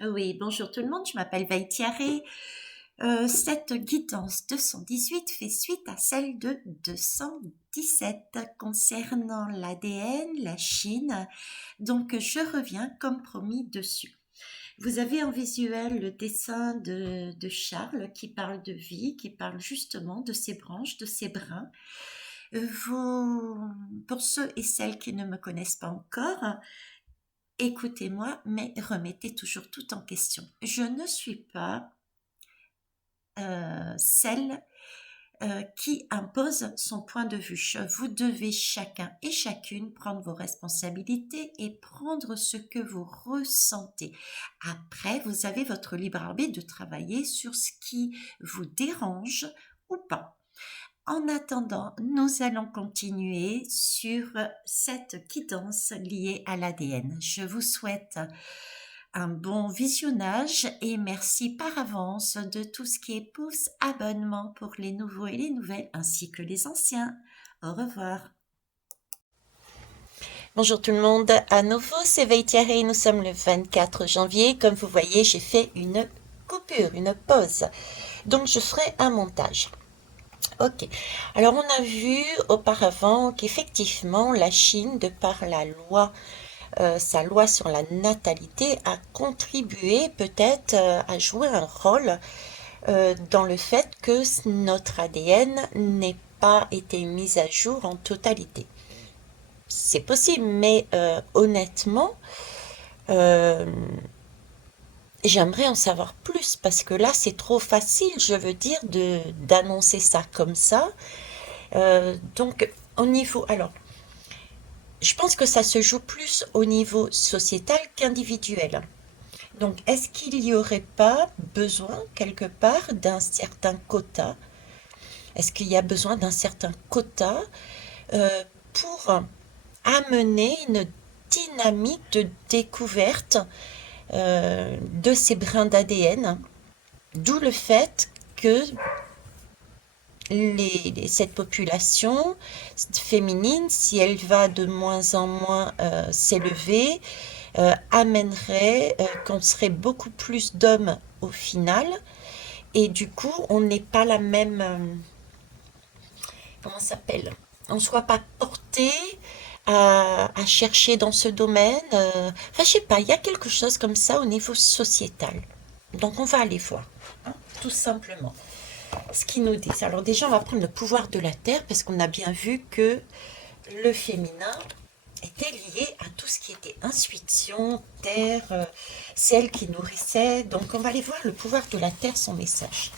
Oui, bonjour tout le monde, je m'appelle Vaïtiaré. Cette guidance 218 fait suite à celle de 217 concernant l'ADN, la Chine. Donc je reviens comme promis dessus. Vous avez en visuel le dessin de Charles qui parle de vie, qui parle justement de ses branches, de ses brins. Pour ceux et celles qui ne me connaissent pas encore, écoutez-moi, mais remettez toujours tout en question. Je ne suis pas celle qui impose son point de vue. Vous devez chacun et chacune prendre vos responsabilités et prendre ce que vous ressentez. Après, vous avez votre libre arbitre de travailler sur ce qui vous dérange ou pas. En attendant, nous allons continuer sur cette guidance liée à l'ADN. Je vous souhaite un bon visionnage et merci par avance de tout ce qui est pouce, abonnement pour les nouveaux et les nouvelles ainsi que les anciens. Au revoir. Bonjour tout le monde, à nouveau c'est Veitiaré, nous sommes le 24 janvier. Comme vous voyez, j'ai fait une coupure, une pause. Donc je ferai un montage. Ok, alors on a vu auparavant qu'effectivement la Chine, de par la loi, sa loi sur la natalité, a contribué peut-être à jouer un rôle dans le fait que notre ADN n'ait pas été mis à jour en totalité. C'est possible, mais honnêtement, euh, j'aimerais en savoir plus parce que là, c'est trop facile, je veux dire, d'annoncer ça comme ça. Donc, au niveau, alors, je pense que ça se joue plus au niveau sociétal qu'individuel. Donc, est-ce qu'il n'y aurait pas besoin, quelque part, d'un certain quota? Est-ce qu'il y a besoin d'un certain quota pour amener une dynamique de découverte de ces brins d'ADN? D'où le fait que cette population féminine, si elle va de moins en moins s'élever, amènerait qu'on serait beaucoup plus d'hommes au final. Et du coup, on n'est pas la même, comment ça s'appelle? On ne soit pas porté à chercher dans ce domaine. Enfin, je sais pas, il y a quelque chose comme ça au niveau sociétal. Donc, on va aller voir, hein, tout simplement. Ce qu'ils nous disent. Alors déjà, on va prendre le pouvoir de la Terre parce qu'on a bien vu que le féminin était lié à tout ce qui était intuition, Terre, celle qui nourrissait. Donc on va aller voir le pouvoir de la Terre, son message.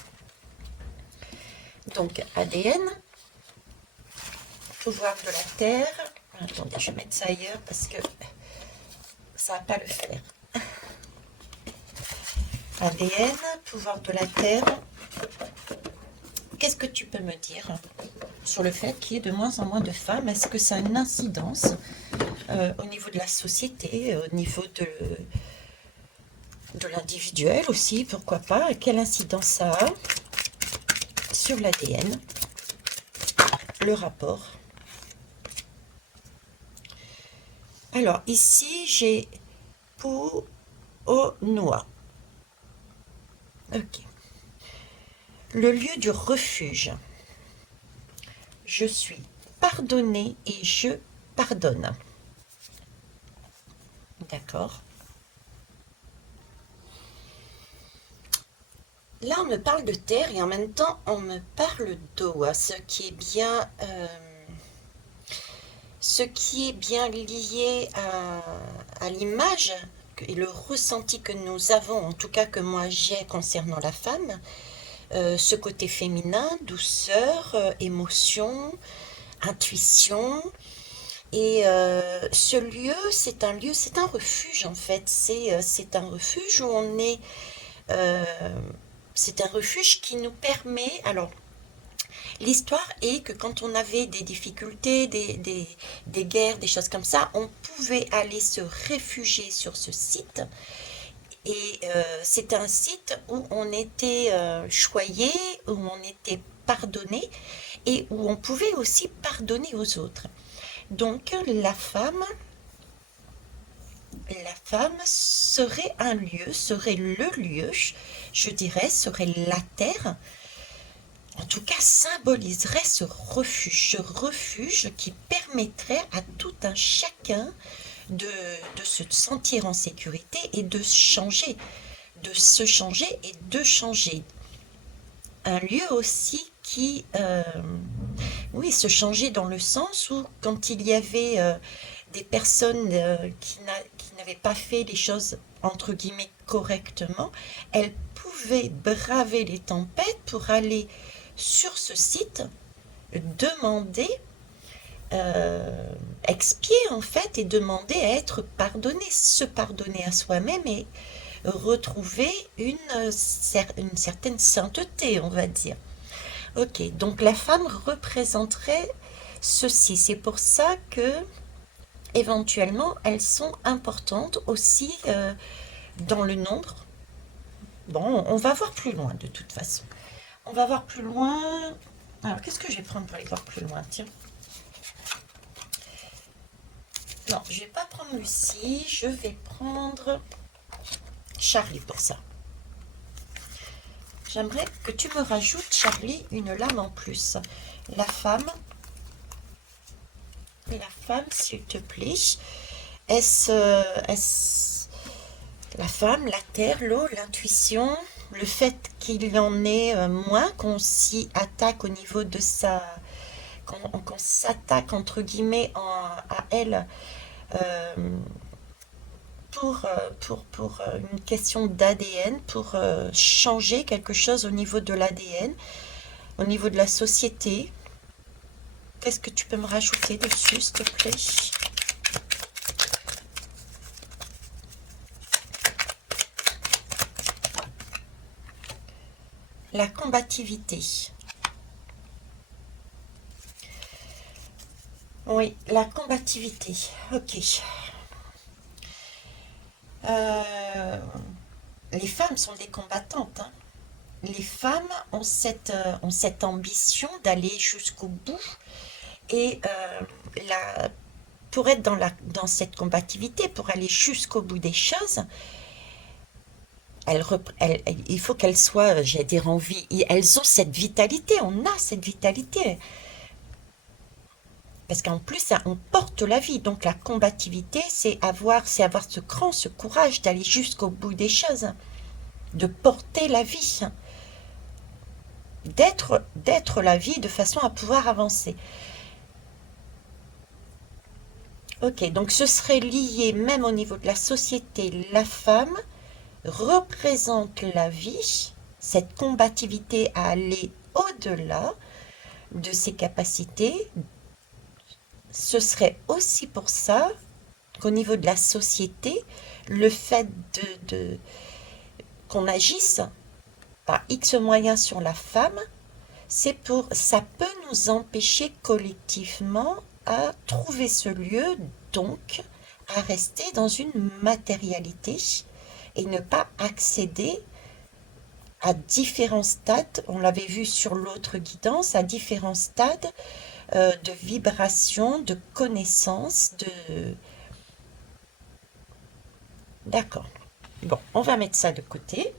Donc ADN, pouvoir de la Terre. Attendez, je vais mettre ça ailleurs parce que ça ne va pas le faire. ADN, pouvoir de la Terre. Qu'est-ce que tu peux me dire sur le fait qu'il y ait de moins en moins de femmes? Est-ce que ça a une incidence au niveau de la société, au niveau de l'individuel aussi, pourquoi pas? Quelle incidence ça a sur l'ADN? Le rapport. Alors ici, j'ai pou au noix. Ok. Le lieu du refuge. Je suis pardonné et je pardonne. D'accord. Là, on me parle de terre et en même temps, on me parle d'eau, hein, ce qui est bien lié à l'image et le ressenti que nous avons, en tout cas que moi j'ai concernant la femme, ce côté féminin, douceur, émotion, intuition. Et ce lieu, c'est un refuge en fait. C'est un refuge où on est. euh, c'est un refuge qui nous permet. Alors, l'histoire est que quand on avait des difficultés, des guerres, des choses comme ça, on pouvait aller se réfugier sur ce site. Et c'est un site où on était choyé, où on était pardonné et où on pouvait aussi pardonner aux autres. Donc la femme, serait un lieu, serait le lieu, je dirais, serait la terre, en tout cas symboliserait ce refuge qui permettrait à tout un chacun de se sentir en sécurité et de se changer et de changer. Un lieu aussi qui, oui, se changeait dans le sens où quand il y avait des personnes qui n'avaient pas fait les choses entre guillemets correctement, elles pouvaient braver les tempêtes pour aller sur ce site demander, expier en fait et demander à être pardonné, se pardonner à soi-même et retrouver une certaine sainteté, on va dire. Ok, donc la femme représenterait ceci. C'est pour ça que éventuellement elles sont importantes aussi dans le nombre. Bon, on va voir plus loin de toute façon. On va voir plus loin. Alors, qu'est-ce que je vais prendre pour aller voir plus loin? Tiens. Non, je vais pas prendre Lucie. Je vais prendre Charlie pour ça. J'aimerais que tu me rajoutes, Charlie, une lame en plus. La femme, s'il te plaît. Est-ce la femme, la terre, l'eau, l'intuition, le fait qu'il y en ait moins, qu'on s'y attaque au niveau de sa... qu'on s'attaque entre guillemets à elle euh, pour une question d'ADN, pour changer quelque chose au niveau de l'ADN, au niveau de la société. Qu'est-ce que tu peux me rajouter dessus, s'il te plaît? La combativité. Oui, la combativité. Ok. Euh, les femmes sont des combattantes, hein. Les femmes ont cette ambition d'aller jusqu'au bout et pour être dans cette combativité, pour aller jusqu'au bout des choses, il faut qu'elles soient, j'allais dire, en vie. Elles ont cette vitalité, on a cette vitalité. Parce qu'en plus, ça, on porte la vie. Donc la combativité, c'est avoir ce cran, ce courage d'aller jusqu'au bout des choses, de porter la vie, d'être la vie de façon à pouvoir avancer. Ok, donc ce serait lié même au niveau de la société. La femme représente la vie, cette combativité à aller au-delà de ses capacités. Ce serait aussi pour ça qu'au niveau de la société, le fait qu'on agisse par X moyens sur la femme, ça peut nous empêcher collectivement à trouver ce lieu, donc à rester dans une matérialité et ne pas accéder à différents stades, on l'avait vu sur l'autre guidance, à différents stades de vibration, de connaissance, de... D'accord. Bon, on va mettre ça de côté.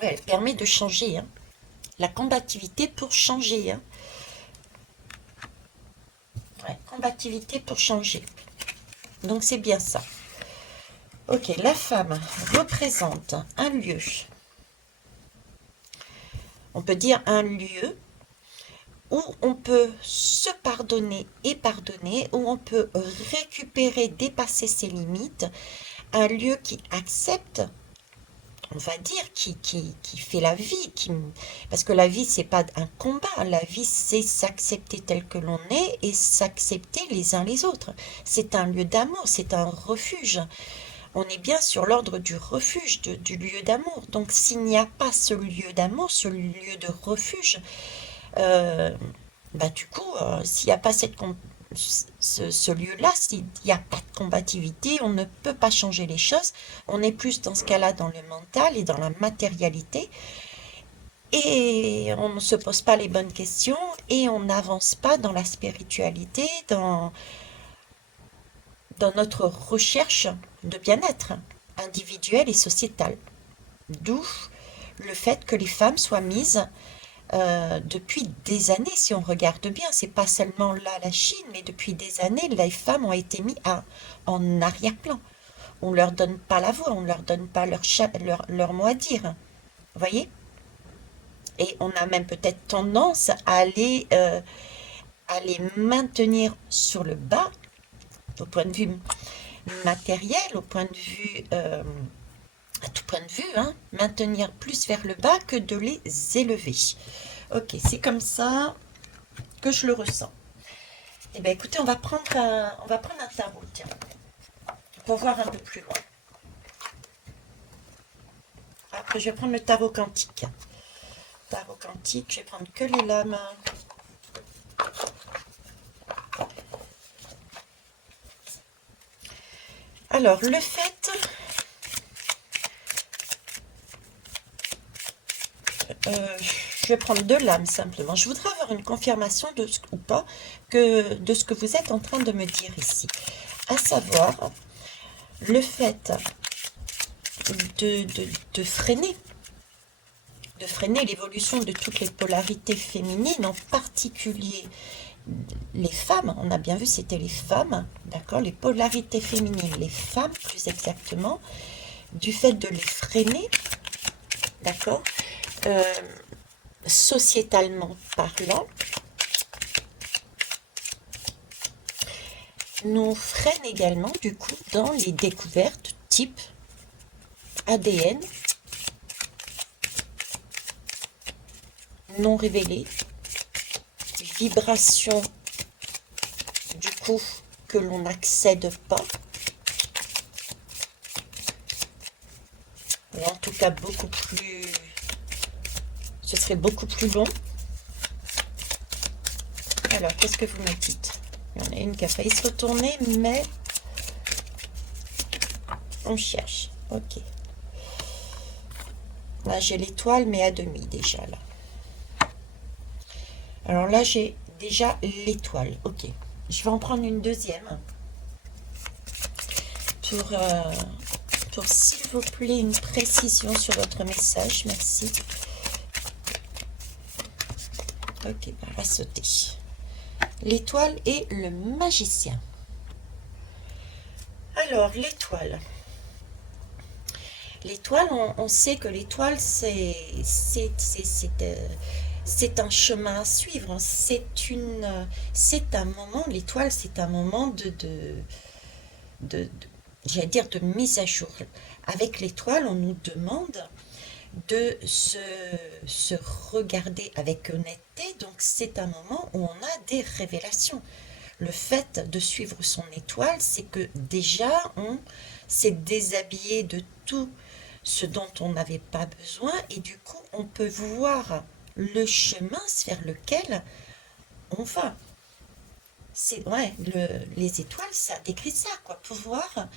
Ouais, elle permet de changer, hein. La combativité pour changer, hein. Ouais, combativité pour changer. Donc c'est bien ça. Ok, la femme représente un lieu. On peut dire un lieu où on peut se pardonner et pardonner, où on peut récupérer, dépasser ses limites, un lieu qui accepte, on va dire, qui fait la vie, parce que la vie, c'est pas un combat, la vie, c'est s'accepter tel que l'on est et s'accepter les uns les autres. C'est un lieu d'amour, c'est un refuge. On est bien sur l'ordre du refuge, du lieu d'amour. Donc s'il n'y a pas ce lieu d'amour, ce lieu de refuge, euh, bah du coup, s'il n'y a pas ce lieu-là, s'il n'y a pas de combativité, on ne peut pas changer les choses. On est plus dans ce cas-là dans le mental et dans la matérialité. Et on ne se pose pas les bonnes questions et on n'avance pas dans la spiritualité, dans notre recherche de bien-être individuel et sociétal. D'où le fait que les femmes soient mises depuis des années, si on regarde bien, c'est pas seulement là la Chine, mais depuis des années, les femmes ont été mises en arrière-plan. On leur donne pas la voix, on leur donne pas leur mot à dire. Vous voyez? Et on a même peut-être tendance à les maintenir sur le bas, au point de vue matériel, au point de vue, à tout point de vue, hein, maintenir plus vers le bas que de les élever. Ok, c'est comme ça que je le ressens. Eh bien, écoutez, on va prendre un tarot, tiens, pour voir un peu plus loin. Après, je vais prendre le tarot quantique. Tarot quantique, je vais prendre que les lames. Alors, le fait... je vais prendre deux lames simplement. Je voudrais avoir une confirmation ou pas de ce que vous êtes en train de me dire ici. À savoir, le fait de freiner l'évolution de toutes les polarités féminines, en particulier les femmes. On a bien vu, c'était les femmes, d'accord, les polarités féminines, les femmes plus exactement, du fait de les freiner, d'accord, sociétalement parlant, nous freine également du coup dans les découvertes type ADN non révélées, vibrations du coup que l'on n'accède pas, ou en tout cas beaucoup plus, ce serait beaucoup plus long. Alors, qu'est-ce que vous me dites? Il y en a une qui a failli se retourner, mais on cherche. Ok. Là, j'ai l'étoile, mais à demi déjà, là. Alors là, j'ai déjà l'étoile. Ok. Je vais en prendre une deuxième. Pour s'il vous plaît, une précision sur votre message. Merci. Ok, on va sauter. L'étoile et le magicien. Alors, l'étoile. L'étoile, on sait que l'étoile, c'est un chemin à suivre. C'est un moment, l'étoile, c'est un moment de, j'allais dire, de mise à jour. Avec l'étoile, on nous demande de se regarder avec honnêteté. Donc, c'est un moment où on a des révélations. Le fait de suivre son étoile, c'est que déjà, on s'est déshabillé de tout ce dont on n'avait pas besoin et du coup, on peut voir le chemin vers lequel on va. C'est vrai, les étoiles, ça décrit ça, quoi. Pouvoir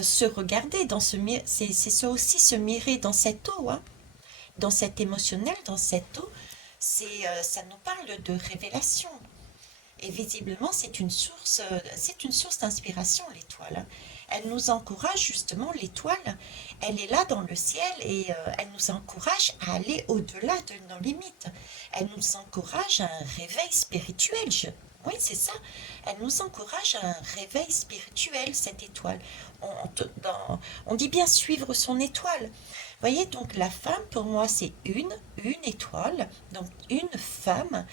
se regarder dans c'est aussi se mirer dans cette eau, hein, dans cet émotionnel, dans cette eau. Ça nous parle de révélation. Et visiblement, c'est une source d'inspiration, l'étoile, hein. Elle nous encourage justement, l'étoile, elle est là dans le ciel et elle nous encourage à aller au-delà de nos limites. Elle nous encourage à un réveil spirituel. Oui, c'est ça. Elle nous encourage à un réveil spirituel, cette étoile. On dit bien suivre son étoile. Vous voyez, donc la femme, pour moi, c'est une étoile. Donc une femme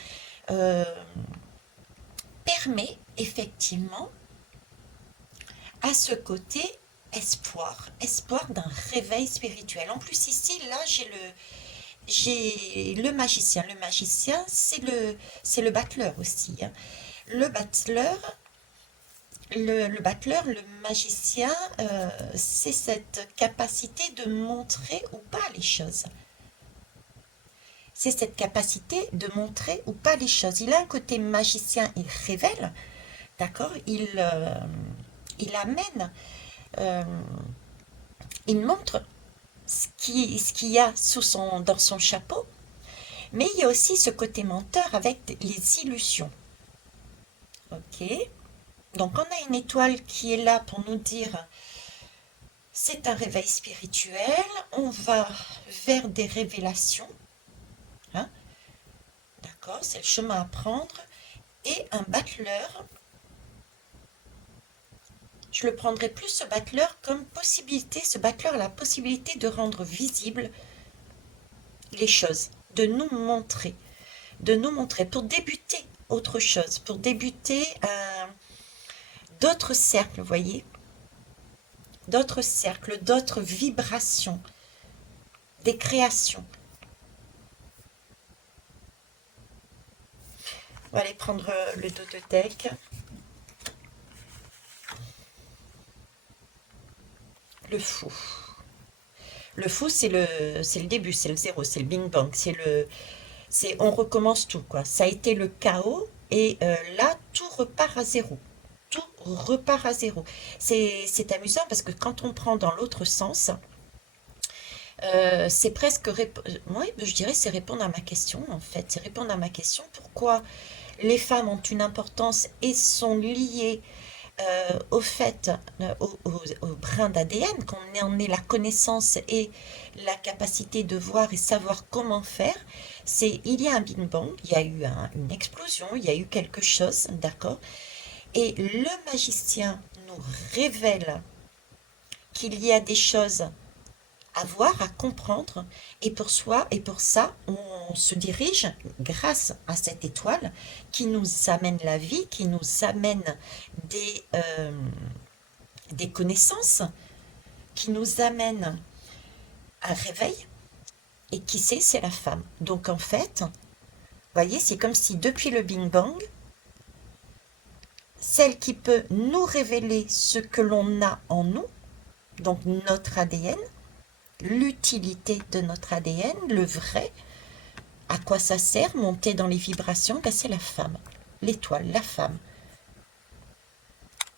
permet effectivement à ce côté espoir d'un réveil spirituel. En plus ici, là, j'ai le magicien. Le magicien, c'est le battleur aussi, hein. Le battleur, le magicien, c'est cette capacité de montrer ou pas les choses. C'est cette capacité de montrer ou pas les choses. Il a un côté magicien, il révèle, d'accord, il amène, euh, il montre ce qu'il y a dans son chapeau, mais il y a aussi ce côté menteur avec les illusions. Ok. Donc, on a une étoile qui est là pour nous dire c'est un réveil spirituel, on va vers des révélations, hein, d'accord, c'est le chemin à prendre, et un battleur, je le prendrai plus ce battleur comme possibilité, ce battleur a la possibilité de rendre visible les choses, de nous montrer, pour débuter autre chose, pour débuter d'autres cercles, vous voyez, d'autres cercles, d'autres vibrations, des créations. On va aller prendre le dos de deck. Le fou. Le fou, c'est le début, c'est le zéro, c'est le bing bang, on recommence tout, quoi. Ça a été le chaos et là, tout repart à zéro. Tout repart à zéro. C'est amusant parce que quand on prend dans l'autre sens, c'est presque, oui, je dirais, c'est répondre à ma question, en fait. C'est répondre à ma question, pourquoi les femmes ont une importance et sont liées au fait, au brin d'ADN, qu'on en ait la connaissance et la capacité de voir et savoir comment faire, il y a un Big Bang, il y a eu une explosion, il y a eu quelque chose, d'accord? Et le magicien nous révèle qu'il y a des choses à voir, à comprendre, et pour soi, et pour ça, on se dirige grâce à cette étoile qui nous amène la vie, qui nous amène des connaissances, qui nous amène un réveil, et qui c'est la femme. Donc en fait, vous voyez, c'est comme si depuis le Big Bang, celle qui peut nous révéler ce que l'on a en nous, donc notre ADN, l'utilité de notre ADN, le vrai, à quoi ça sert, monter dans les vibrations, ben c'est la femme, l'étoile, la femme.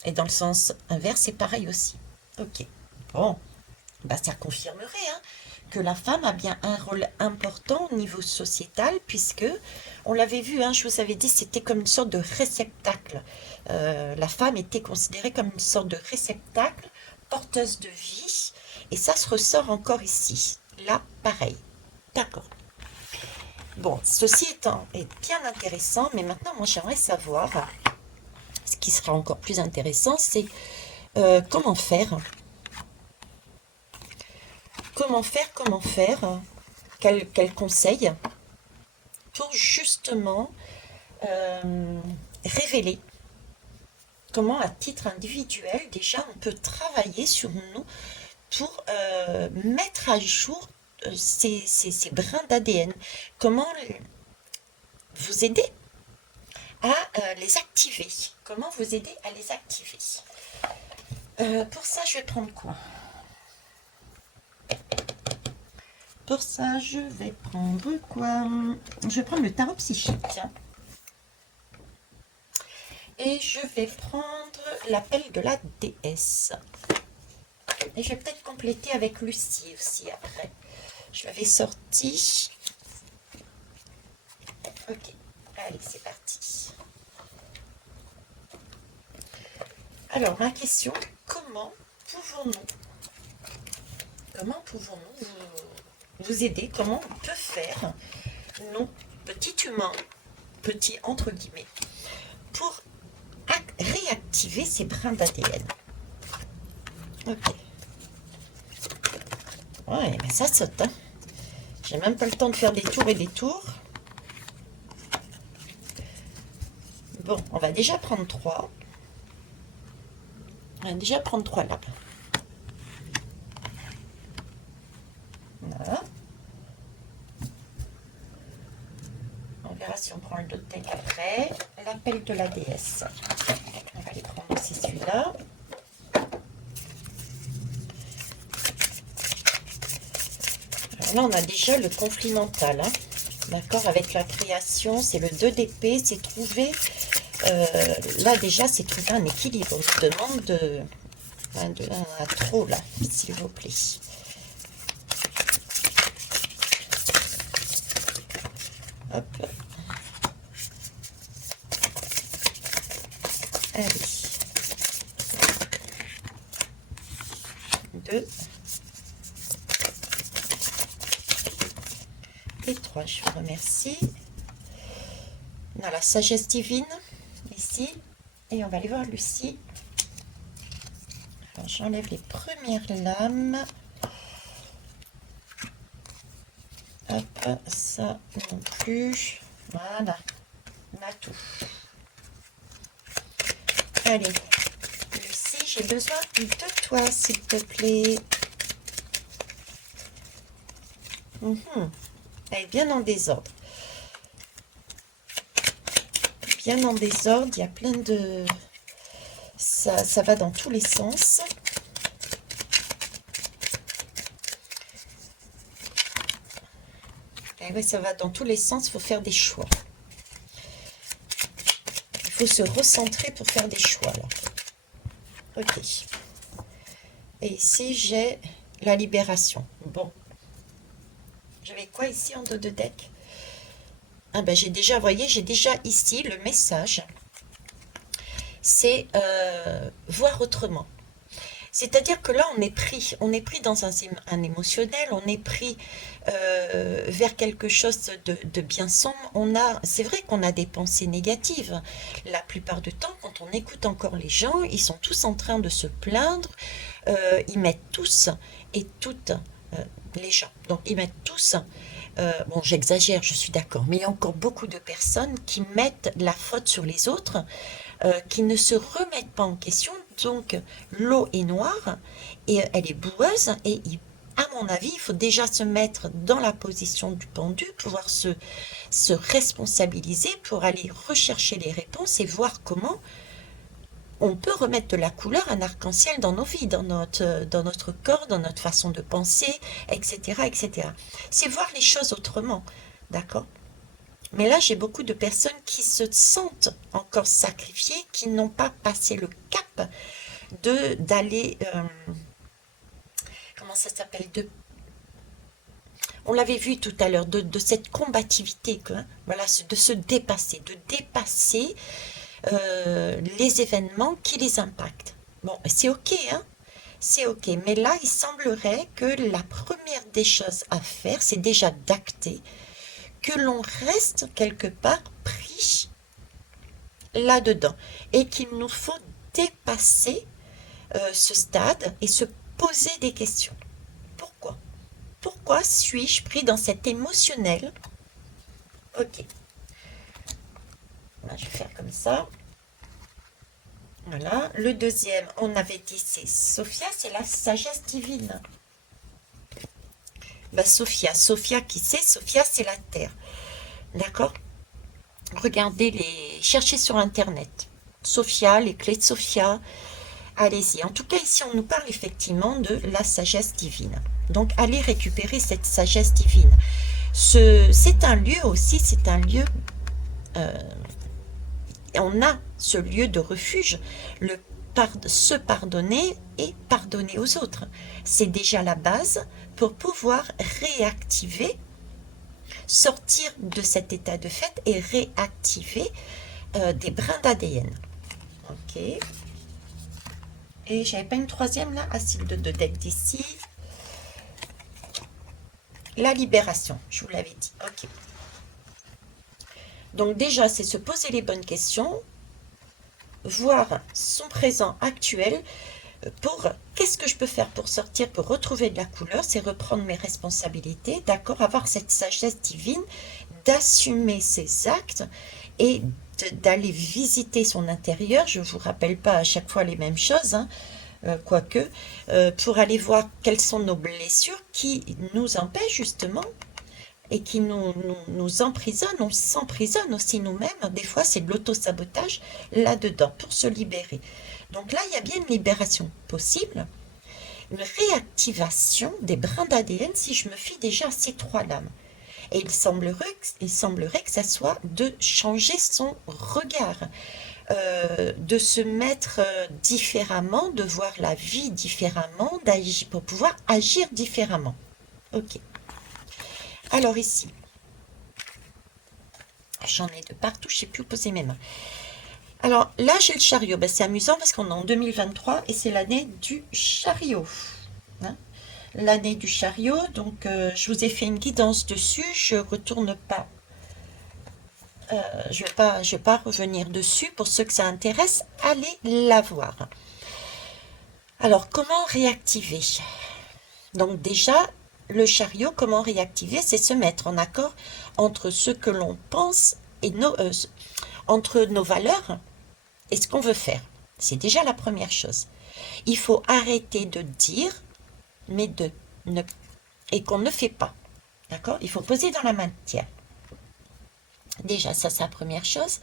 Et dans le sens inverse, c'est pareil aussi. Ok, bon, ben ça confirmerait hein, que la femme a bien un rôle important au niveau sociétal, puisque, on l'avait vu, hein, je vous avais dit, c'était comme une sorte de réceptacle. La femme était considérée comme une sorte de réceptacle, porteuse de vie, et ça se ressort encore ici. Là, pareil. D'accord. Bon, ceci étant est bien intéressant, mais maintenant, moi, j'aimerais savoir, ce qui sera encore plus intéressant, c'est comment faire, quel conseil pour justement révéler comment, à titre individuel, déjà, on peut travailler sur nous pour mettre à jour ces brins d'ADN. Comment vous aider à les activer. Comment vous aider à les activer. Pour ça, je vais prendre quoi? Pour ça, je vais prendre quoi? Je vais prendre le tarot psychique. Et je vais prendre l'appel de la déesse. Et je vais peut-être compléter avec Lucie aussi après. Je l'avais sorti. Ok, allez, c'est parti. Alors, ma question, comment pouvons-nous vous aider? Comment on peut faire, nous, petits humains, petits entre guillemets, pour réactiver ces brins d'ADN? Ok. Ouais, mais ça saute, hein. J'ai même pas le temps de faire des tours et des tours. Bon, on va déjà prendre 3. On va déjà prendre 3 là. Voilà. On verra si on prend le dos de tête après. L'appel de la déesse. On va aller prendre aussi celui-là. Là, on a déjà le conflit mental. Hein. D'accord, avec la création, c'est le 2 d'épée, c'est trouver... là, déjà, c'est trouver un équilibre. On nous demande de... Un trop, là, s'il vous plaît. Hop. Allez. 2 et 3. Je vous remercie. On a la sagesse divine ici. Et on va aller voir Lucie. Alors, j'enlève les premières lames. Hop, ça non plus. Voilà, on a tout. Allez, Lucie, j'ai besoin de toi, s'il te plaît. Elle est bien en désordre. Bien en désordre, il y a plein de... Ça va dans tous les sens. Et oui, ça va dans tous les sens, il faut faire des choix. Il faut se recentrer pour faire des choix, là. Ok. Et ici, j'ai la libération. Bon. J'avais quoi ici en dos de deck? Ah ben, j'ai déjà, voyez, j'ai déjà ici le message. C'est voir autrement. C'est-à-dire que là, on est pris dans un émotionnel, on est pris vers quelque chose de bien sombre. C'est vrai qu'on a des pensées négatives. La plupart du temps, quand on écoute encore les gens, ils sont tous en train de se plaindre. Ils mettent tous et toutes les gens. Donc, ils mettent tous. Bon, j'exagère, je suis d'accord, mais il y a encore beaucoup de personnes qui mettent la faute sur les autres, qui ne se remettent pas en question. Donc, l'eau est noire et elle est boueuse. Et à mon avis, il faut déjà se mettre dans la position du pendu, pouvoir se responsabiliser pour aller rechercher les réponses et voir comment on peut remettre de la couleur, un arc-en-ciel dans nos vies, dans notre corps, dans notre façon de penser, etc., etc. C'est voir les choses autrement, d'accord? Mais là, j'ai beaucoup de personnes qui se sentent encore sacrifiées, qui n'ont pas passé le cap d'aller, comment ça s'appelle, on l'avait vu tout à l'heure, de cette combativité, quoi, hein, voilà, de se dépasser, de dépasser les événements qui les impactent. Bon, c'est ok, hein, c'est ok, mais là, il semblerait que la première des choses à faire, c'est déjà d'acter que l'on reste quelque part pris là-dedans et qu'il nous faut dépasser ce stade et se poser des questions. Pourquoi? Pourquoi suis-je pris dans cet émotionnel? Ok. Là, je vais faire comme ça. Voilà. Le deuxième, on avait dit, c'est Sophia, c'est la sagesse divine. Bah, Sophia qui c'est? Sophia, c'est la terre. D'accord? Regardez cherchez sur internet. Sophia, les clés de Sophia. Allez-y. En tout cas, ici, on nous parle effectivement de la sagesse divine. Donc, allez récupérer cette sagesse divine. C'est un lieu aussi, c'est un lieu... on a ce lieu de refuge, se pardonner et pardonner aux autres. C'est déjà la base pour pouvoir réactiver, sortir de cet état de fait et réactiver des brins d'ADN. Ok. Et j'avais pas une troisième là? Ah si, de deck d'ici. La libération, je vous l'avais dit. Ok. Donc déjà, c'est se poser les bonnes questions, voir son présent actuel, pour qu'est-ce que je peux faire pour sortir, pour retrouver de la couleur, c'est reprendre mes responsabilités, d'accord, avoir cette sagesse divine, d'assumer ses actes et d'aller visiter son intérieur. Je ne vous rappelle pas à chaque fois les mêmes choses, hein, quoique, pour aller voir quelles sont nos blessures qui nous empêchent justement et qui nous emprisonnent, on s'emprisonne aussi nous-mêmes. Des fois, c'est de l'auto-sabotage là-dedans pour se libérer. Donc là, il y a bien une libération possible, une réactivation des brins d'ADN si je me fie déjà à ces trois lames. Et il semblerait que ça soit de changer son regard, de se mettre différemment, de voir la vie différemment, d'agir pour pouvoir agir différemment. Ok. Alors ici, j'en ai de partout, je ne sais plus où poser mes mains. Alors là, j'ai le chariot. Ben, c'est amusant parce qu'on est en 2023 et c'est l'année du chariot. hein. L'année du chariot, donc je vous ai fait une guidance dessus, je retourne pas, je vais pas revenir dessus. Pour ceux que ça intéresse, allez la voir. Alors, comment réactiver? Donc déjà, le chariot, comment réactiver? C'est se mettre en accord entre ce que l'on pense et entre nos valeurs et ce qu'on veut faire. C'est déjà la première chose. Il faut arrêter de dire, mais de ne et qu'on ne fait pas. D'accord? Il faut poser dans la matière. Déjà, ça, c'est la première chose.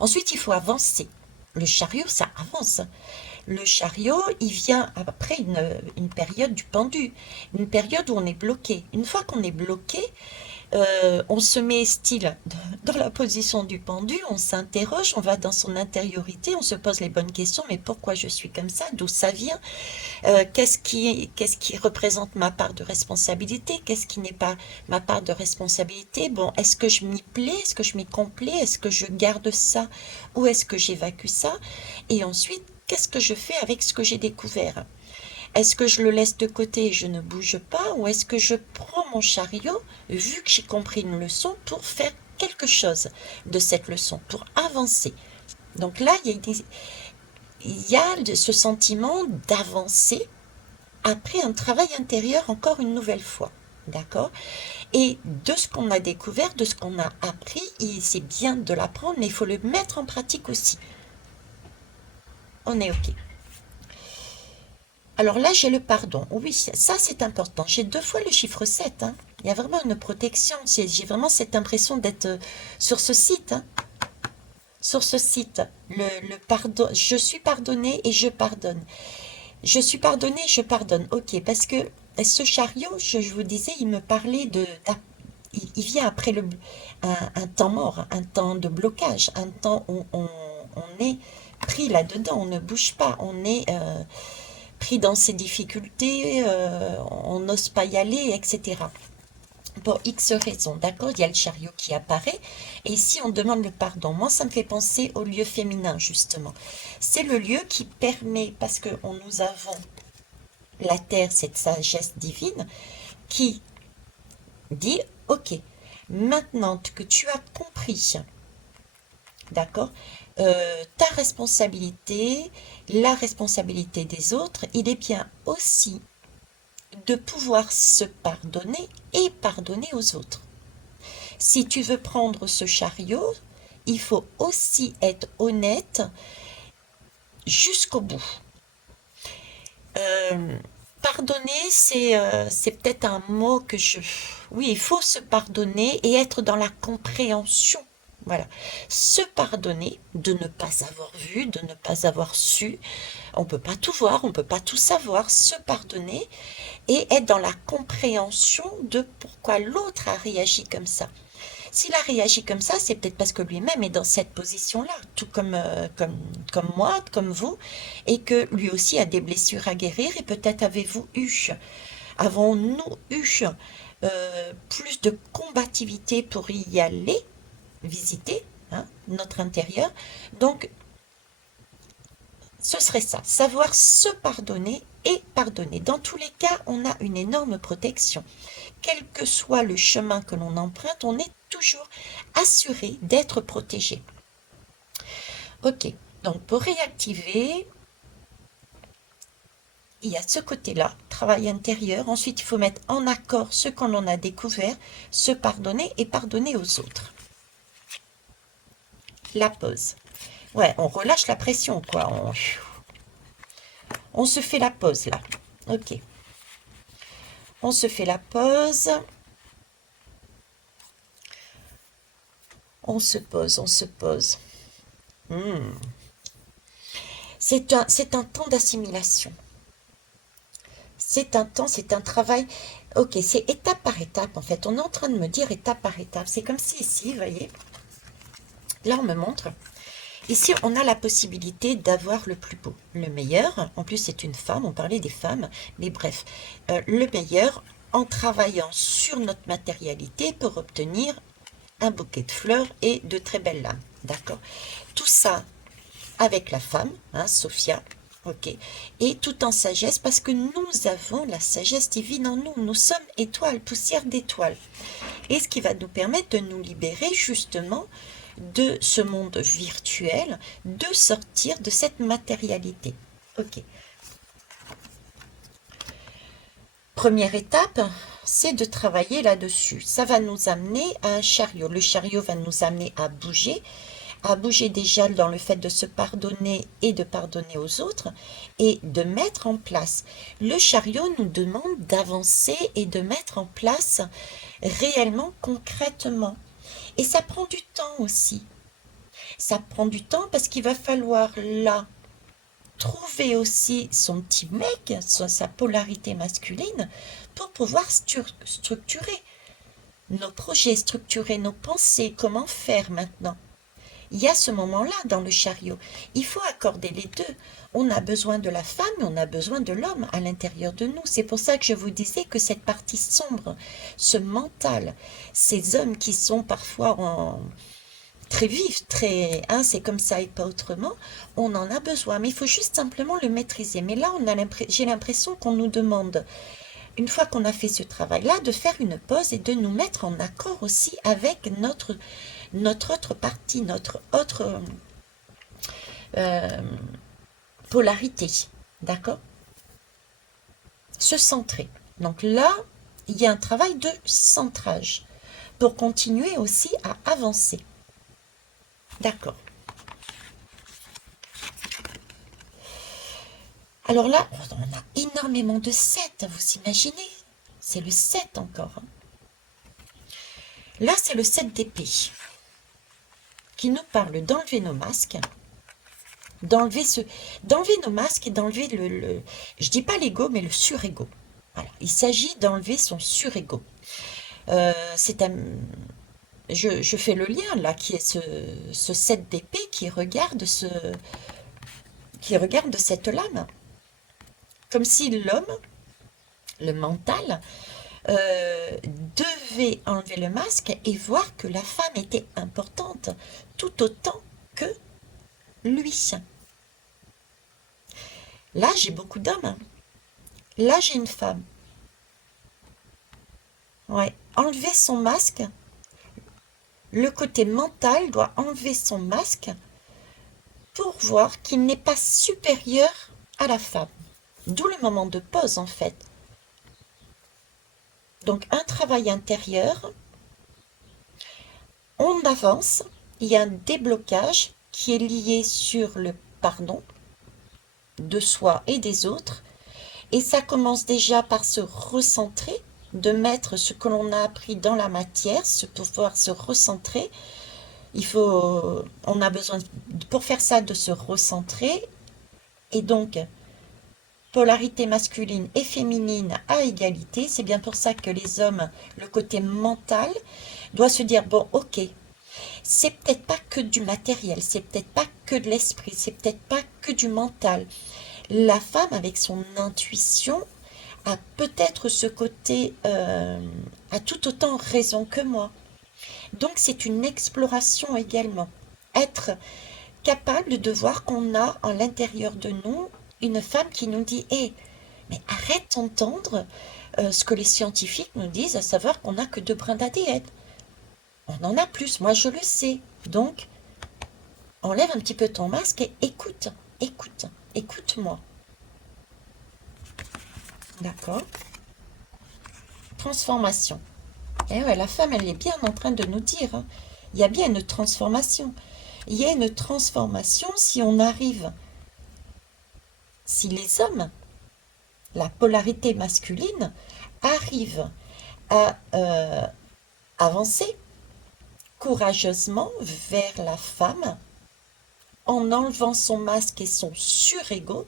Ensuite, il faut avancer. Le chariot, ça avance. Le chariot, il vient après une période du pendu, une période où on est bloqué. Une fois qu'on est bloqué, on se met style dans la position du pendu, on s'interroge, on va dans son intériorité, on se pose les bonnes questions, mais pourquoi je suis comme ça? D'où ça vient? Qu'est-ce qui représente ma part de responsabilité? Qu'est-ce qui n'est pas ma part de responsabilité? Bon, est-ce que je m'y plais? Est-ce que je m'y complais? Est-ce que je garde ça? Ou est-ce que j'évacue ça? Et ensuite, qu'est-ce que je fais avec ce que j'ai découvert? Est-ce que je le laisse de côté et je ne bouge pas? Ou est-ce que je prends mon chariot, vu que j'ai compris une leçon, pour faire quelque chose de cette leçon, pour avancer? Donc là, il y a ce sentiment d'avancer après un travail intérieur encore une nouvelle fois. D'accord? Et de ce qu'on a découvert, de ce qu'on a appris, c'est bien de l'apprendre, mais il faut le mettre en pratique aussi. On est OK. Alors là, j'ai le pardon. Oui, ça c'est important. J'ai 2 fois le chiffre 7, hein. Il y a vraiment une protection. J'ai vraiment cette impression d'être sur ce site, hein. Sur ce site, le pardon, je suis pardonné et je pardonne. Je suis pardonné, je pardonne. Ok, parce que ce chariot, je vous disais, il me parlait il vient après un temps mort, un temps de blocage, un temps où on est pris là-dedans, on ne bouge pas, on est pris dans ses difficultés, on n'ose pas y aller, etc. Pour X raisons, d'accord? Il y a le chariot qui apparaît. Et ici, on demande le pardon. Moi, ça me fait penser au lieu féminin, justement. C'est le lieu qui permet, parce que nous avons la terre, cette sagesse divine, qui dit, ok, maintenant que tu as compris, d'accord, ta responsabilité, la responsabilité des autres, il est bien aussi de pouvoir se pardonner et pardonner aux autres. Si tu veux prendre ce chariot, il faut aussi être honnête jusqu'au bout. Pardonner, c'est peut-être un mot que je... Oui, il faut se pardonner et être dans la compréhension. Voilà. Se pardonner de ne pas avoir vu, de ne pas avoir su. On ne peut pas tout voir, on ne peut pas tout savoir. Se pardonner et être dans la compréhension de pourquoi l'autre a réagi comme ça. S'il a réagi comme ça, c'est peut-être parce que lui-même est dans cette position-là, tout comme moi, comme vous, et que lui aussi a des blessures à guérir, et peut-être avons-nous eu plus de combativité pour y aller, visiter, hein, notre intérieur. Donc, ce serait ça, savoir se pardonner et pardonner. Dans tous les cas, on a une énorme protection. Quel que soit le chemin que l'on emprunte, on est toujours assuré d'être protégé. Ok, donc pour réactiver, il y a ce côté-là, travail intérieur. Ensuite, il faut mettre en accord ce qu'on en a découvert, se pardonner et pardonner aux autres. La pause. Ouais, on relâche la pression, quoi. On se fait la pause, là. Ok. On se fait la pause. On se pose, on se pose. C'est un temps d'assimilation. C'est un travail. Ok, c'est étape par étape, en fait. On est en train de me dire étape par étape. C'est comme si ici, vous voyez, là, on me montre. Ici, on a la possibilité d'avoir le plus beau, le meilleur. En plus, c'est une femme, on parlait des femmes, mais bref, le meilleur en travaillant sur notre matérialité pour obtenir un bouquet de fleurs et de très belles lames. D'accord? Tout ça avec la femme, hein, Sophia, Ok. Et tout en sagesse, parce que nous avons la sagesse divine en nous. Nous sommes étoiles, poussière d'étoiles. Et ce qui va nous permettre de nous libérer justement de ce monde virtuel, de sortir de cette matérialité. Ok. Première étape, c'est de travailler là-dessus. Ça va nous amener à un chariot. Le chariot va nous amener à bouger déjà dans le fait de se pardonner et de pardonner aux autres et de mettre en place. Le chariot nous demande d'avancer et de mettre en place réellement, concrètement. Et ça prend du temps aussi. Ça prend du temps parce qu'il va falloir là trouver aussi son petit mec, sa polarité masculine, pour pouvoir structurer nos projets, structurer nos pensées, comment faire maintenant. Il y a ce moment-là dans le chariot. Il faut accorder les deux. On a besoin de la femme et on a besoin de l'homme à l'intérieur de nous. C'est pour ça que je vous disais que cette partie sombre, ce mental, ces hommes qui sont parfois très vifs, très, hein, c'est comme ça et pas autrement, on en a besoin. Mais il faut juste simplement le maîtriser. Mais là, j'ai l'impression qu'on nous demande, une fois qu'on a fait ce travail-là, de faire une pause et de nous mettre en accord aussi avec notre autre partie, notre autre euh, polarité. D'accord? Se centrer. Donc là, il y a un travail de centrage pour continuer aussi à avancer. D'accord. Alors là, on a énormément de 7, vous imaginez? C'est le 7 encore. Hein. Là, c'est le 7 d'épée qui nous parle d'enlever nos masques, d'enlever nos masques et d'enlever je dis pas l'ego, mais le surego. Voilà. Il s'agit d'enlever son surego. C'est un, je fais le lien là, qui est ce 7 d'épée qui regarde cette lame, comme si l'homme, le mental, devait enlever le masque et voir que la femme était importante tout autant que lui. Là, j'ai beaucoup d'hommes. Là, j'ai une femme. Ouais. Enlever son masque, le côté mental doit enlever son masque pour voir qu'il n'est pas supérieur à la femme. D'où le moment de pause, en fait. Donc, un travail intérieur, on avance, il y a un déblocage qui est lié sur le pardon de soi et des autres, et ça commence déjà par se recentrer, de mettre ce que l'on a appris dans la matière, pouvoir se recentrer. On a besoin, pour faire ça, de se recentrer, et donc, polarité masculine et féminine à égalité. C'est bien pour ça que les hommes, le côté mental, doit se dire, bon, ok, c'est peut-être pas que du matériel, c'est peut-être pas que de l'esprit, c'est peut-être pas que du mental. La femme, avec son intuition, a peut-être ce côté, a tout autant raison que moi. Donc c'est une exploration également. Être capable de voir qu'on a à l'intérieur de nous une femme qui nous dit, hé, mais arrête d'entendre ce que les scientifiques nous disent, à savoir qu'on n'a que 2 brins d'ADN. On en a plus, moi je le sais. Donc, enlève un petit peu ton masque et écoute, écoute, écoute-moi. D'accord? Transformation. Et ouais, la femme, elle est bien en train de nous dire, hein, il y a bien une transformation. Il y a une transformation si on arrive, si les hommes, la polarité masculine, arrivent à avancer courageusement vers la femme en enlevant son masque et son surego,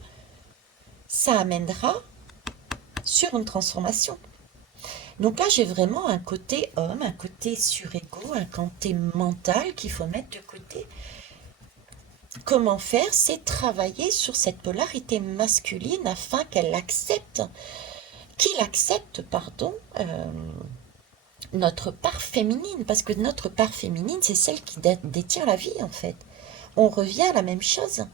ça amènera sur une transformation. Donc là, j'ai vraiment un côté homme, un côté surego, un côté mental qu'il faut mettre de côté. Comment faire? C'est travailler sur cette polarité masculine afin qu'elle accepte, qu'il accepte, pardon, notre part féminine, parce que notre part féminine, c'est celle qui détient la vie, en fait. On revient à la même chose.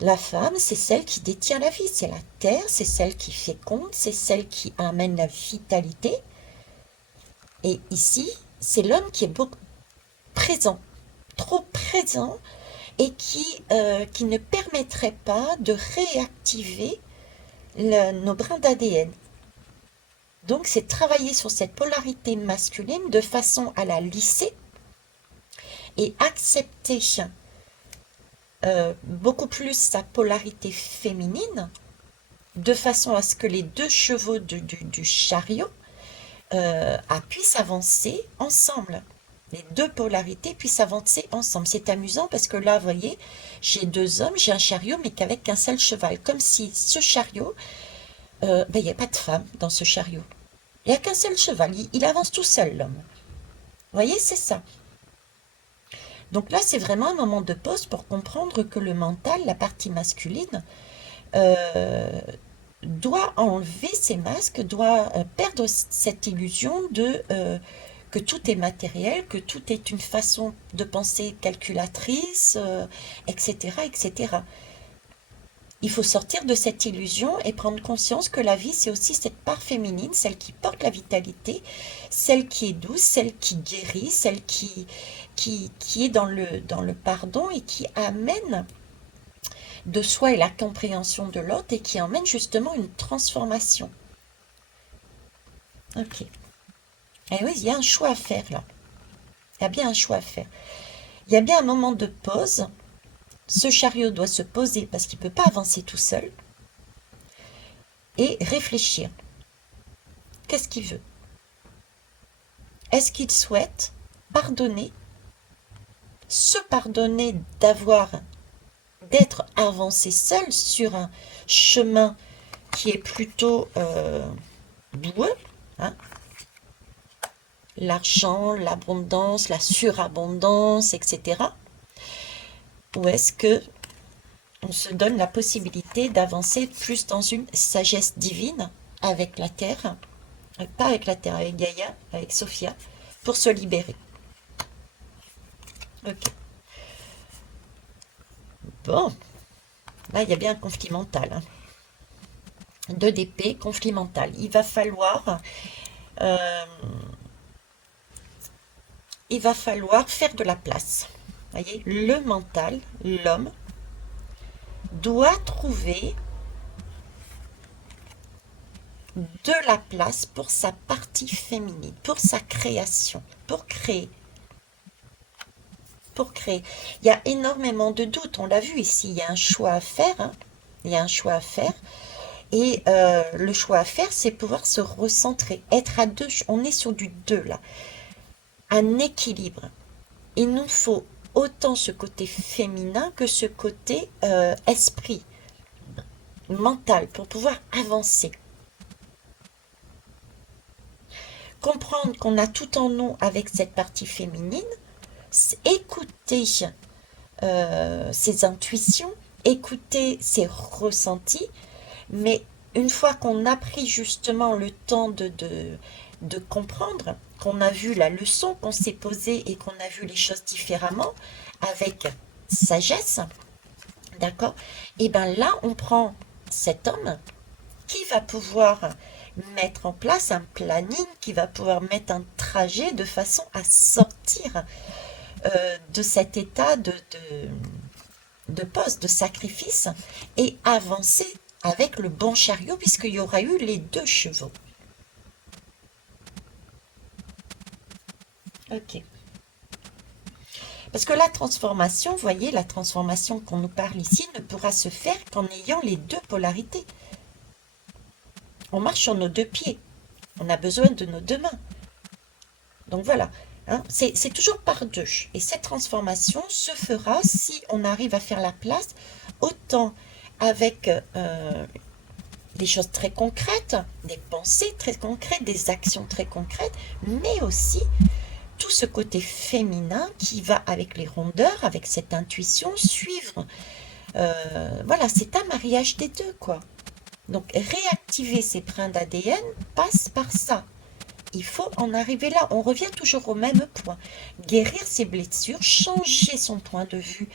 La femme, c'est celle qui détient la vie, c'est la terre, c'est celle qui féconde, c'est celle qui amène la vitalité. Et ici, c'est l'homme qui est beaucoup présent, trop présent, et qui ne permettrait pas de réactiver nos brins d'ADN. Donc, c'est travailler sur cette polarité masculine de façon à la lisser et accepter beaucoup plus sa polarité féminine, de façon à ce que les deux chevaux du chariot puissent avancer ensemble. Les deux polarités puissent avancer ensemble. C'est amusant parce que là, vous voyez, j'ai deux hommes, j'ai un chariot, mais qu'avec qu'un seul cheval. Comme si ce chariot, il n'y a pas de femme dans ce chariot. Il n'y a qu'un seul cheval. Il avance tout seul, l'homme. Vous voyez, c'est ça. Donc là, c'est vraiment un moment de pause pour comprendre que le mental, la partie masculine, euh, doit enlever ses masques, doit perdre cette illusion que tout est matériel, que tout est une façon de penser calculatrice, etc., etc. Il faut sortir de cette illusion et prendre conscience que la vie, c'est aussi cette part féminine, celle qui porte la vitalité, celle qui est douce, celle qui guérit, celle qui est dans le pardon et qui amène de soi et la compréhension de l'autre et qui emmène justement une transformation. Ok. Et oui, il y a un choix à faire là. Il y a bien un choix à faire. Il y a bien un moment de pause. Ce chariot doit se poser parce qu'il ne peut pas avancer tout seul et réfléchir. Qu'est-ce qu'il veut? Est-ce qu'il souhaite pardonner, se pardonner d'être avancé seul sur un chemin qui est plutôt boueux, hein? L'argent, l'abondance, la surabondance, etc. Ou est-ce que on se donne la possibilité d'avancer plus dans une sagesse divine avec la Terre, pas avec la Terre, avec Gaïa, avec Sophia, pour se libérer. Ok. Bon, là il y a bien un conflit mental. Hein. 2 d'épée, conflit mental. Euh, il va falloir faire de la place. Voyez, le mental, l'homme, doit trouver de la place pour sa partie féminine, pour sa création, pour créer. Pour créer. Il y a énormément de doutes, on l'a vu ici, il y a un choix à faire. Hein. Il y a un choix à faire. Et le choix à faire, c'est pouvoir se recentrer, être à deux. On est sur du deux là. Un équilibre. Il nous faut autant ce côté féminin que ce côté esprit, mental, pour pouvoir avancer. Comprendre qu'on a tout en nous avec cette partie féminine, écouter ses intuitions, écouter ses ressentis, mais une fois qu'on a pris justement le temps de comprendre, qu'on a vu la leçon, qu'on s'est posé et qu'on a vu les choses différemment, avec sagesse, d'accord? Et bien là, on prend cet homme qui va pouvoir mettre en place un planning, qui va pouvoir mettre un trajet de façon à sortir de cet état de pause, de sacrifice, et avancer avec le bon chariot, puisqu'il y aura eu les 2 chevaux. Ok. Parce que la transformation, vous voyez, la transformation qu'on nous parle ici ne pourra se faire qu'en ayant les 2 polarités. On marche sur nos 2 pieds. On a besoin de nos 2 mains. Donc voilà. Hein, c'est toujours par 2. Et cette transformation se fera si on arrive à faire la place, autant avec des choses très concrètes, des pensées très concrètes, des actions très concrètes, mais aussi tout ce côté féminin qui va avec les rondeurs, avec cette intuition, suivre. Voilà, c'est un mariage des 2, quoi. Donc, réactiver ces brins d'ADN passe par ça. Il faut en arriver là. On revient toujours au même point. Guérir ses blessures, changer son point de vue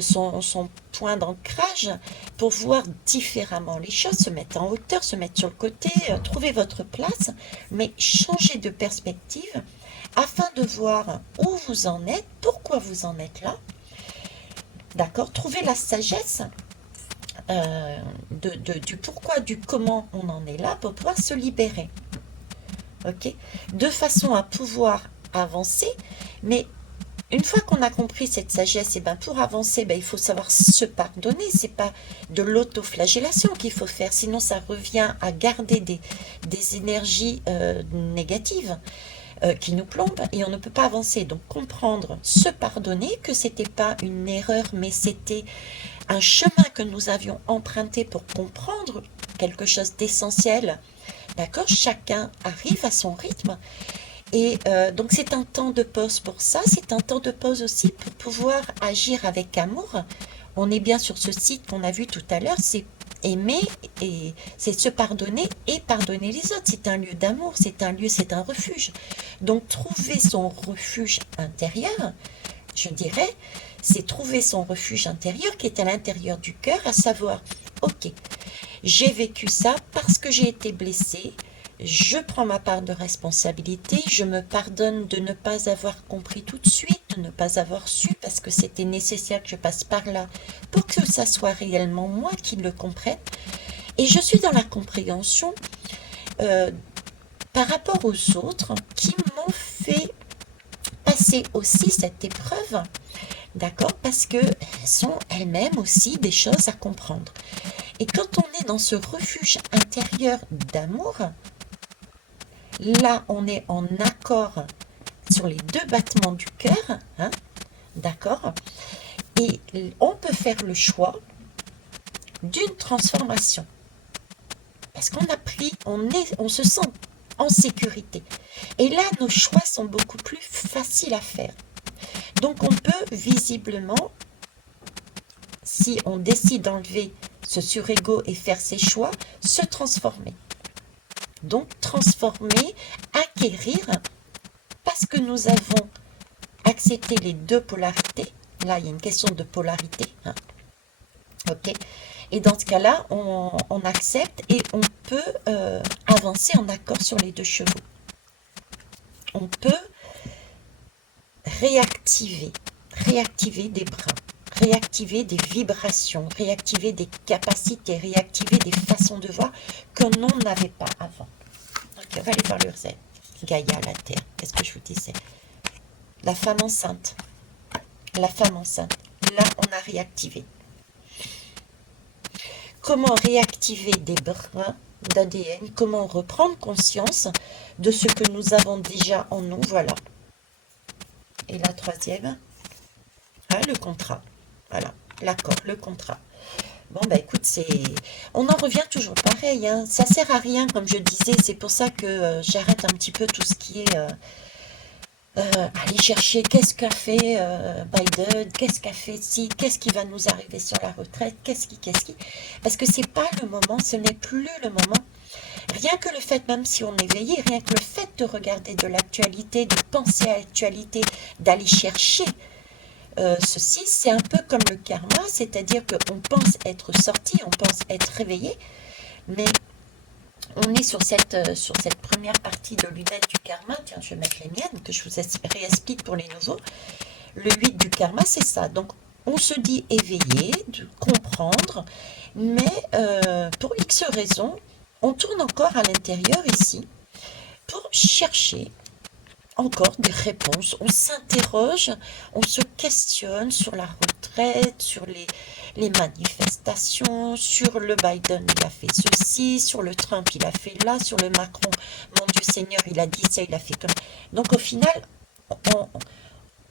son point d'ancrage pour voir différemment les choses, se mettre en hauteur, se mettre sur le côté, trouver votre place, mais changer de perspective afin de voir où vous en êtes, pourquoi vous en êtes là. D'accord? Trouver la sagesse du pourquoi, du comment on en est là pour pouvoir se libérer. Ok? De façon à pouvoir avancer, mais une fois qu'on a compris cette sagesse, et ben pour avancer, il faut savoir se pardonner. C'est pas de l'autoflagellation qu'il faut faire, sinon ça revient à garder des énergies négatives qui nous plombent et on ne peut pas avancer. Donc comprendre, se pardonner, que c'était pas une erreur, mais c'était un chemin que nous avions emprunté pour comprendre quelque chose d'essentiel. D'accord? Chacun arrive à son rythme. Et donc c'est un temps de pause pour ça, c'est un temps de pause aussi pour pouvoir agir avec amour. On est bien sur ce site qu'on a vu tout à l'heure, c'est aimer et c'est se pardonner et pardonner les autres. C'est un lieu d'amour, c'est un lieu, c'est un refuge. Donc trouver son refuge intérieur, je dirais, c'est trouver son refuge intérieur qui est à l'intérieur du cœur, à savoir, ok, j'ai vécu ça parce que j'ai été blessée. Je prends ma part de responsabilité, je me pardonne de ne pas avoir compris tout de suite, de ne pas avoir su parce que c'était nécessaire que je passe par là pour que ça soit réellement moi qui le comprenne. Et je suis dans la compréhension par rapport aux autres qui m'ont fait passer aussi cette épreuve, d'accord, parce qu'elles sont elles-mêmes aussi des choses à comprendre. Et quand on est dans ce refuge intérieur d'amour, là, on est en accord sur les deux battements du cœur, hein, d'accord? Et on peut faire le choix d'une transformation. Parce qu'on a pris, on se sent en sécurité. Et là, nos choix sont beaucoup plus faciles à faire. Donc, on peut visiblement, si on décide d'enlever ce surego et faire ses choix, se transformer. Donc, transformer, acquérir, parce que nous avons accepté les deux polarités. Là, il y a une question de polarité. Hein. Ok. Et dans ce cas-là, on accepte et on peut avancer en accord sur les deux chevaux. On peut réactiver des brins, réactiver des vibrations, réactiver des capacités, réactiver des façons de voir que l'on n'avait pas avant. Donc, on va aller voir le zen. Gaïa, la terre. Qu'est-ce que je vous disais? La femme enceinte. La femme enceinte. Là, on a réactivé. Comment réactiver des brins d'ADN? Comment reprendre conscience de ce que nous avons déjà en nous? Voilà. Et la troisième, le contrat. Voilà, l'accord, le contrat. Bon, écoute, on en revient toujours pareil. Hein. Ça sert à rien, comme je disais. C'est pour ça que j'arrête un petit peu tout ce qui est aller chercher qu'est-ce qu'a fait Biden, qu'est-ce qu'a fait si, qu'est-ce qui va nous arriver sur la retraite, qu'est-ce qui. Parce que c'est pas le moment, ce n'est plus le moment. Rien que le fait, même si on est éveillé, rien que le fait de regarder de l'actualité, de penser à l'actualité, d'aller chercher ceci, c'est un peu comme le karma, c'est-à-dire qu'on pense être sorti, on pense être réveillé, mais on est sur cette première partie de lunettes du karma. Tiens, je vais mettre les miennes, que je vous réexplique pour les nouveaux. Le 8 du karma, c'est ça. Donc, on se dit éveillé, de comprendre, mais pour X raisons, on tourne encore à l'intérieur ici pour chercher encore des réponses. On s'interroge, on se questionne sur la retraite, sur les manifestations, sur le Biden, il a fait ceci, sur le Trump, il a fait là, sur le Macron, mon Dieu Seigneur, il a dit ça, il a fait comme... Donc au final,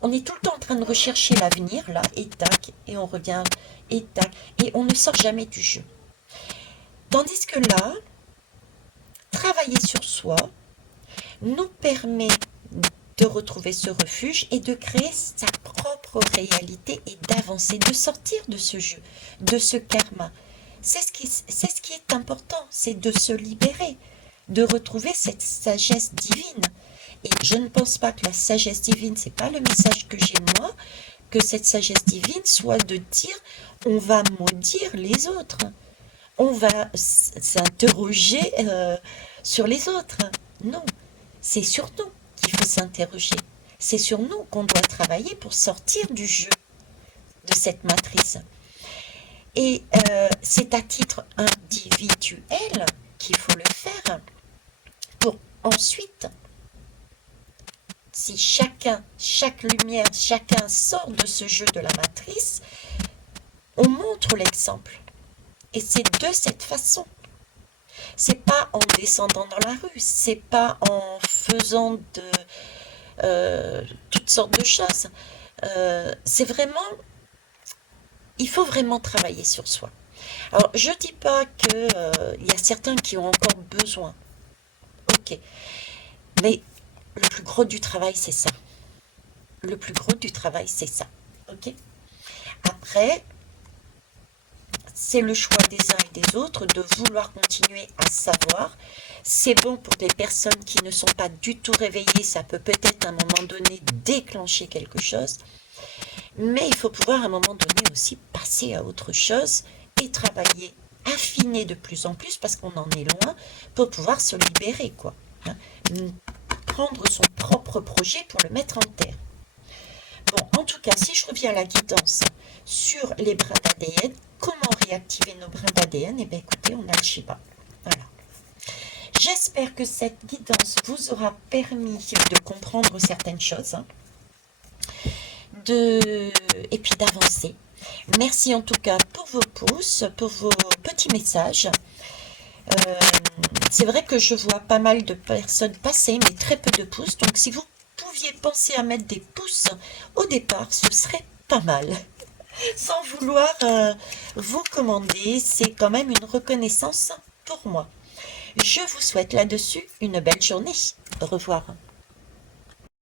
on est tout le temps en train de rechercher l'avenir, là, et tac, et on regarde, et tac, et on ne sort jamais du jeu. Tandis que là, travailler sur soi nous permet de retrouver ce refuge et de créer sa propre réalité et d'avancer, de sortir de ce jeu, de ce karma. C'est ce qui est important, c'est de se libérer, de retrouver cette sagesse divine. Et je ne pense pas que la sagesse divine, c'est pas le message que j'ai moi, que cette sagesse divine soit de dire on va maudire les autres, on va s'interroger sur les autres. Non, c'est sur nous qu'il faut s'interroger. C'est sur nous qu'on doit travailler pour sortir du jeu de cette matrice. Et c'est à titre individuel qu'il faut le faire pour ensuite, si chaque lumière, chacun sort de ce jeu de la matrice, on montre l'exemple. Et c'est de cette façon. C'est pas en descendant dans la rue, c'est pas en faisant toutes sortes de choses. C'est vraiment, il faut vraiment travailler sur soi. Alors, je dis pas que il y a certains qui ont encore besoin. Ok, mais le plus gros du travail, c'est ça. Le plus gros du travail, c'est ça. Ok. Après, c'est le choix des uns et des autres de vouloir continuer à savoir. C'est bon pour des personnes qui ne sont pas du tout réveillées, ça peut peut-être à un moment donné déclencher quelque chose, mais il faut pouvoir à un moment donné aussi passer à autre chose et travailler, affiner de plus en plus parce qu'on en est loin pour pouvoir se libérer, quoi. Hein. Prendre son propre projet pour le mettre en terre. Bon, en tout cas, si je reviens à la guidance sur les brins d'ADN, comment réactiver nos brins d'ADN? Eh bien, écoutez, on a le Shiba. Voilà. J'espère que cette guidance vous aura permis de comprendre certaines choses et puis d'avancer. Merci en tout cas pour vos pouces, pour vos petits messages. C'est vrai que je vois pas mal de personnes passer, mais très peu de pouces. Donc, si vous pouviez penser à mettre des pouces au départ, ce serait pas mal. Sans vouloir vous commander, c'est quand même une reconnaissance pour moi. Je vous souhaite là-dessus une belle journée. Au revoir.